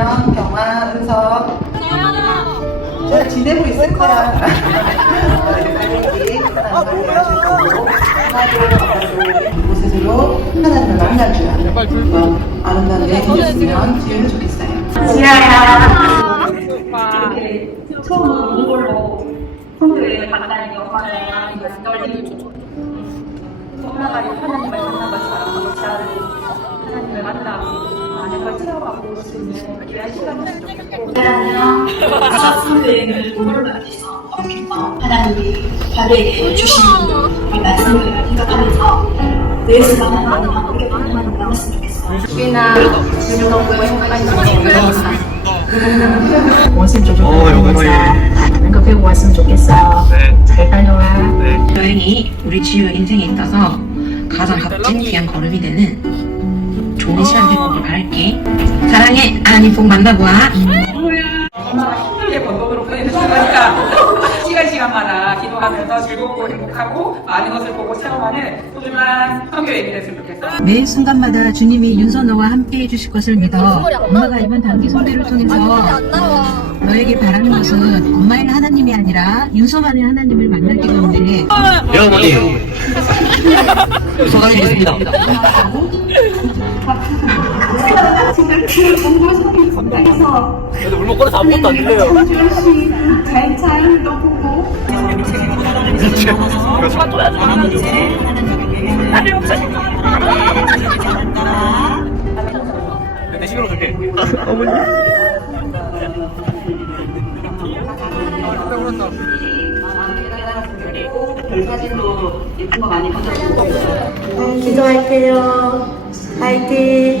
안녕, 경아, 은석. 잘 지내고 있을 거야. 거고, 하나님을 그런 아름다운 여행이 됐으면 제일 좋겠어요. 이렇게 처음 이걸로 성교에 영광이야 이거 떨리고 정나가리 하나님을 만난 것처럼 잘 하나님을 만나고 많은 걸 체험하고 올수 있는 귀한 시간이었으면 좋겠고 하나님이랑 성교여행을 도모를 만드셔서 하나님이 저에게 주신 이 말씀을 생각하면서 내 수많은 많은 함께 만나는 나눴으면 좋겠어요. 꽤나 즐겁고 행복한 시간이었습니다 원심 조절 어, 영광이. 뭔가 배우고 왔으면 좋겠어. 네. 잘 다녀와. 네. 여행이 우리 지우 인생에 있어서 가장 값진 귀한 걸음이 되는 좋은 시간 되길 바랄게. 사랑해. 하나님 복 만나보아. 엄마가 힘들게 번 돈으로 보내는 거니까 시간 시간마다 기도하면서 즐겁고 행복하고 많은 것을 보고 체험하는 소중한 성교여행이 됐으면 좋겠어 매 순간마다 주님이 윤선호와 함께 해 주실 것을 믿어 엄마가 이번 단기 소개를 통해서 너에게 바라는 것은 엄마의 하나님이 아니라 윤서만의 하나님을 만나기 때문에 예, 어머니. 소감이 되겠습니다. 그래도 물 먹고는 아무것도 안 돼요. 내 식으로 줄게. 어머니. 기도할게요. 화이팅!